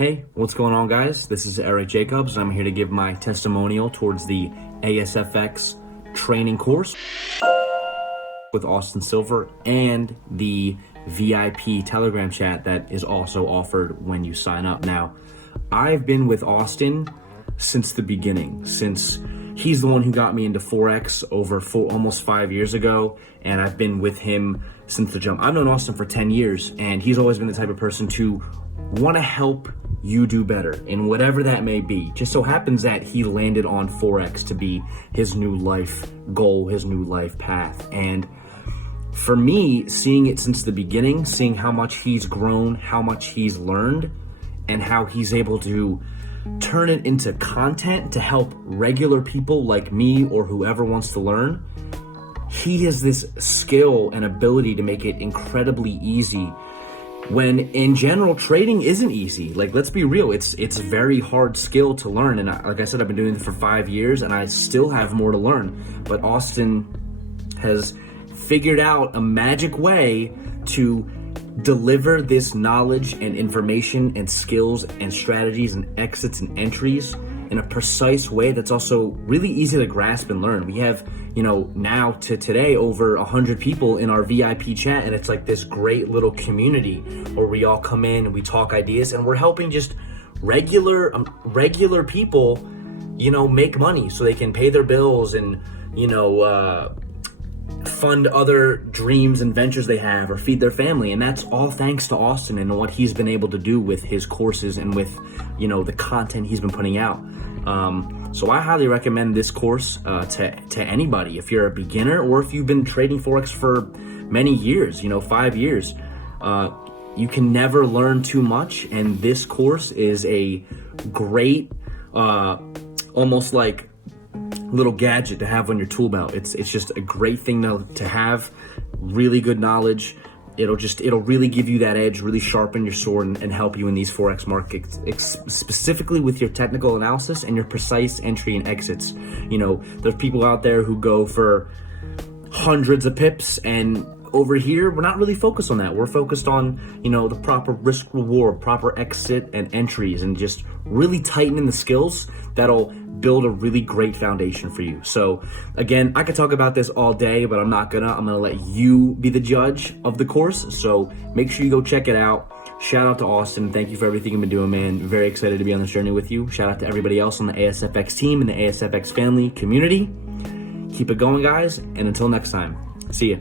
Hey, what's going on, guys? This is Eric Jacobs. I'm here to give my testimonial towards the ASFX training course with Austin Silver and the VIP Telegram chat that is also offered when you sign up. Now, I've been with Austin since the beginning, since he's the one who got me into Forex almost 5 years ago, and I've been with him since the jump. I've known Austin for 10 years, and he's always been the type of person to want to help you do better in whatever that may be. Just so happens that he landed on Forex to be his new life goal, his new life path. And for me, seeing it since the beginning, seeing how much he's grown, how much he's learned, and how he's able to turn it into content to help regular people like me or whoever wants to learn, he has this skill and ability to make it incredibly easy when in general trading isn't easy. Like, let's be real, it's a very hard skill to learn, and like I said, I've been doing it for 5 years and I still have more to learn. But Austin has figured out a magic way to deliver this knowledge and information and skills and strategies and exits and entries in a precise way that's also really easy to grasp and learn. We have, now to today, over 100 people in our VIP chat, and it's like this great little community where we all come in and we talk ideas, and we're helping just regular people, make money so they can pay their bills and, fund other dreams and ventures they have or feed their family. And that's all thanks to Austin and what he's been able to do with his courses and with, the content he's been putting out. So I highly recommend this course to anybody. If you're a beginner or if you've been trading Forex for many years, 5 years, you can never learn too much. And this course is a great, almost like little gadget to have on your tool belt. It's just a great thing to have. Really good knowledge. It'll really give you that edge, really sharpen your sword and help you in these Forex markets, specifically with your technical analysis and your precise entry and exits. There's people out there who go for hundreds of pips, and over here, we're not really focused on that. We're focused on, the proper risk reward, proper exit and entries, and just really tightening the skills that'll build a really great foundation for you. So again, I could talk about this all day, but I'm not gonna. I'm gonna let you be the judge of the course. So make sure you go check it out. Shout out to Austin. Thank you for everything you've been doing, man. Very excited to be on this journey with you. Shout out to everybody else on the ASFX team and the ASFX family community. Keep it going, guys. And until next time, see ya.